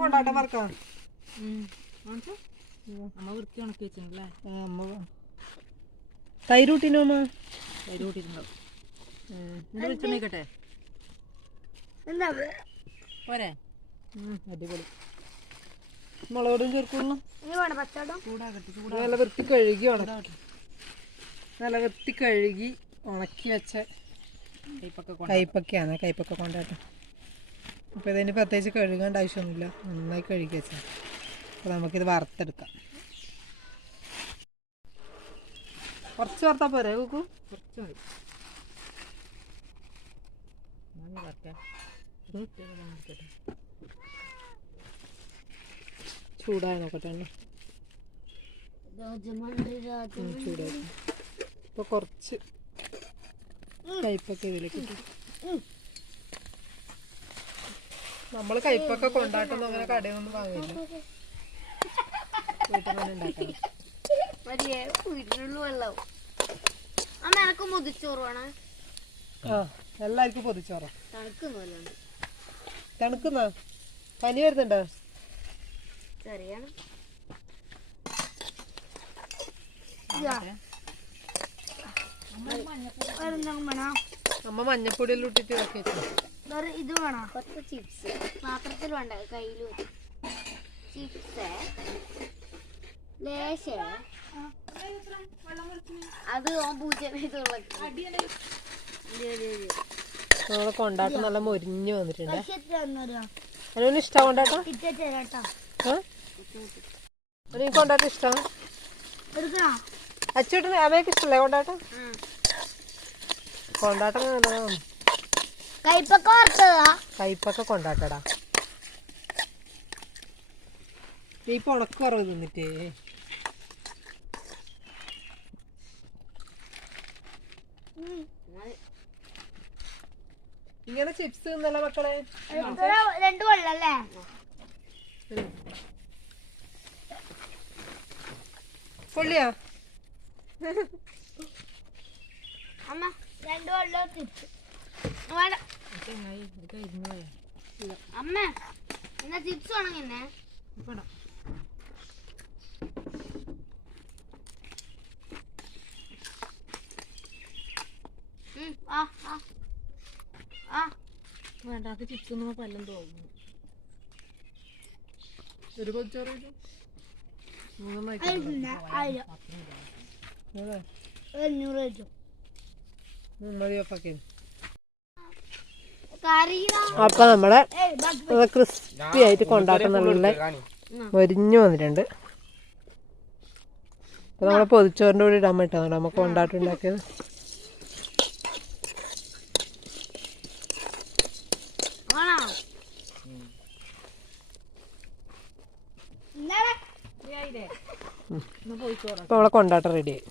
കൊണ്ടാട്ടം പോരെ അടിപൊളി നല്ല വൃത്തി കഴുകി ഉണക്കി. നല്ല വൃത്തി കഴുകി ഉണക്കി വെച്ച കൈപ്പൊക്കെ കൈപ്പൊക്കെയാണ് കൈപ്പൊക്കെ കൊണ്ടാട്ടം. അപ്പോൾ ഇതിന് പ്രത്യേകിച്ച് കഴുകേണ്ട ആവശ്യമൊന്നുമില്ല. നന്നായി കഴുകി വെച്ചാൽ അപ്പോൾ നമുക്കിത് വറുത്തെടുക്കാം. കുറച്ച് വറുത്താൽ പോരെ കുക്കു? കുറച്ച് ചൂടായി നോക്കട്ടെ ചൂടായി. ഇപ്പോൾ കുറച്ച് കയ്പൊക്കെ ഇതിലേക്ക് നമ്മൾ കയ്പൊക്കെ കൊണ്ടാട്ടൊന്നും അങ്ങനെ കടയിൽ നിന്ന് വാങ്ങില്ല വീട്ടിൽ ഉണ്ടാക്കണം വീട്ടിലുള്ള അമ്മ എനക്ക് മുതിച്ചോറ് വേണേ. ആ എല്ലാവർക്കും പൊതിച്ചോറ തണുക്കുന്ന? പനി വരുന്നുണ്ടോ? ചെറിയാണ്. അമ്മ മഞ്ഞപ്പൊടിയെല്ലാം ഇട്ടിട്ട് ഇറക്കി വെച്ചു. ഇത് വേണോ? കുറച്ച് ചിപ്സ് പാത്രത്തിൽ വേണ്ട കയ്യിൽ ചിപ്സ് ലേശ. അത് ഓൻ പൂച്ച നമ്മളെ കൊണ്ടാട്ടം നല്ല മൊരിഞ്ഞ് വന്നിട്ടുണ്ട്. അതിനൊന്നും ഇഷ്ടം കൊണ്ടാട്ടം എനിക്ക് കൊണ്ടാട്ടം ഇഷ്ടം അച്ചോട്ടിന് അവയൊക്കെ ഇഷ്ടമല്ലേ കൊണ്ടാട്ടം കൊണ്ടാട്ടം നല്ലതാണ്. കൈപ്പൊക്കെ വറുത്തതാ? കയ്പൊക്കെ കൊണ്ടാട്ടടാ നീ ഇപ്പൊ ഉണക്ക് കുറവ് തിന്നിട്ടേ. ഇങ്ങനെ ചിപ്സ് തിന്നല്ല മക്കളെ? രണ്ടു കൊള്ളല്ലേ പൊള്ളിയാ അമ്മ രണ്ടു കൊള്ളോ ചിപ്സ് വേണ്ട അമ്മ എന്നാ ചിപ്സ് വേണമെങ്കിൽ വേണ്ട അത് ചിപ്സ് ഒന്നും പല്ലം തോന്നുന്നു. ഒരു പൊതിച്ചോറ് അഞ്ഞൂറ് വെച്ചു. മതിയൊക്കെ കറി അപ്പൊ നമ്മളെ ക്രിസ്പി ആയിട്ട് കൊണ്ടാക്കുന്ന മൊരിഞ്ഞു വന്നിട്ടുണ്ട്. അപ്പൊ നമ്മളെ പൊതിച്ചോറിന്റെ കൂടി ഇടാൻ പറ്റാ നമുക്ക് കൊണ്ടാട്ടുണ്ടാക്കിയത് അപ്പൊ നമ്മളെ കൊണ്ടാട്ടം റെഡിയായി